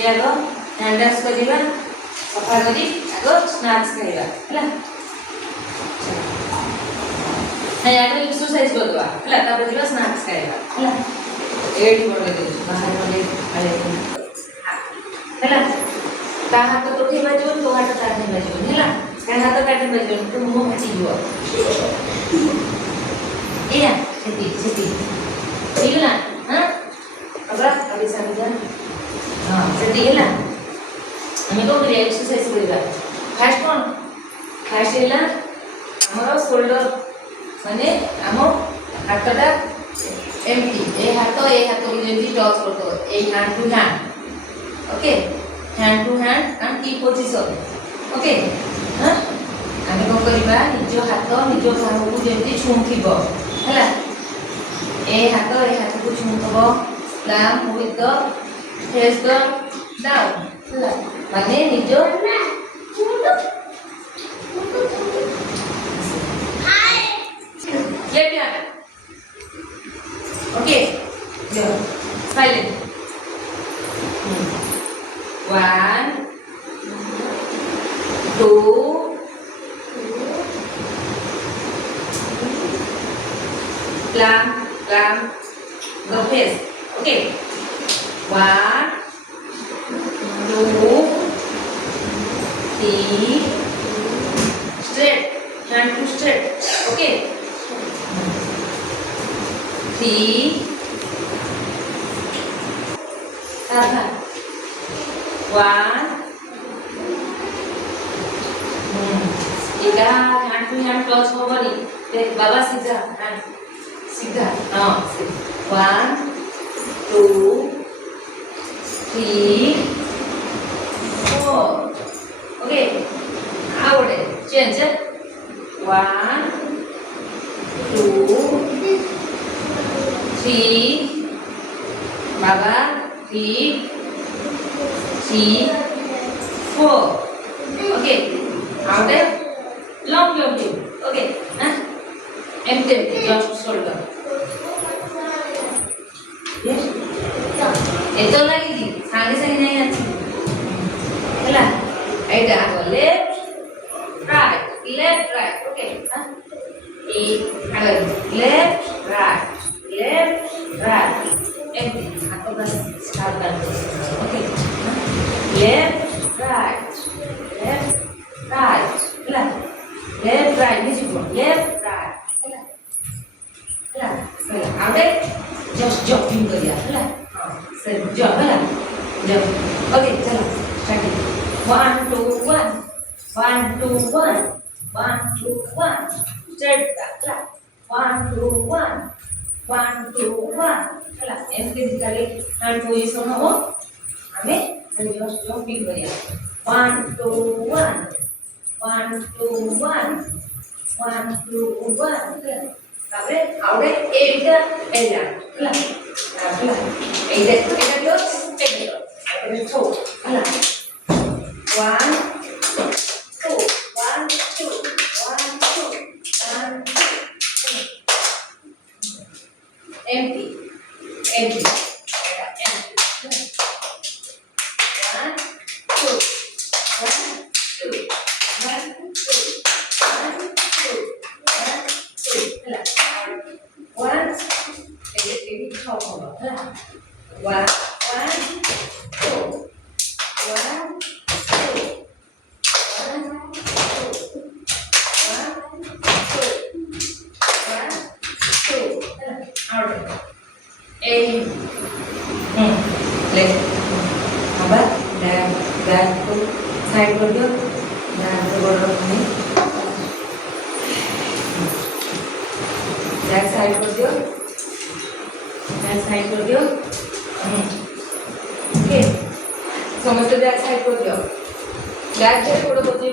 ये आगो हैंडल्स करिबा सफा करी आगो स्नैक्स खाइबा हला है आगो एक्सरसाइज करबा हला तापर जिबा स्नैक्स खाइबा हला एडी बडले दे बाहर वाले आले हला ता हाथ तो उठे बाजो तो हाथ काटे बाजो हला का हाथ काटे बाजो तो मुंह फाटी जिवो एया सेती सेती ठीक ना हां अब अभी समझा हां सेती हला हमें को करिया एक्सरसाइज करिबा फास्ट कोन फास्ट हला हमर शोल्डर माने हमो हाथटा एम्प्टी ए हाथ को जेंटली टच करतो ए hand to hand okay hand to hand and की पोजीशन ओके हां हमें को करिबा निजो हाथ निजो काहू को जेंटली छुंथिबो हला ए हाथ को छुंथबो palm with the face the down हला माने निजो left hand okay go silent 1 2 plump the face okay 1 2 3 straight hand to straight okay 3 Sabar 1 इधर hand to hand touch होगा नहीं देख बाबा सीधा hand सीधा हाँ 1 2 3 4 okay आवड़े change 1 2 3 बाबा 3 4 okay out long okay huh empty just shoulder yes eto lagi di sange nahi achi hela aida ago left right okay huh left right empty atau kan start kan okay left right hela left right ni juga left right hela ada just jogging kariya hela sir jog hela jog okay chalo start 1 2 1 straight hela 1 2 1 हला MK निकाले hand position हो हमें just jumping करिया 1 2 1 तापरे आवडे एटा एला हला हला एटा तो स्टेप एटा तो हला 1 2 empty 1 2 साइड कर दियो बैक साइड कर दियो ओके समझते बैक साइड कर दियो बैक साइड थोड़ा बच्चे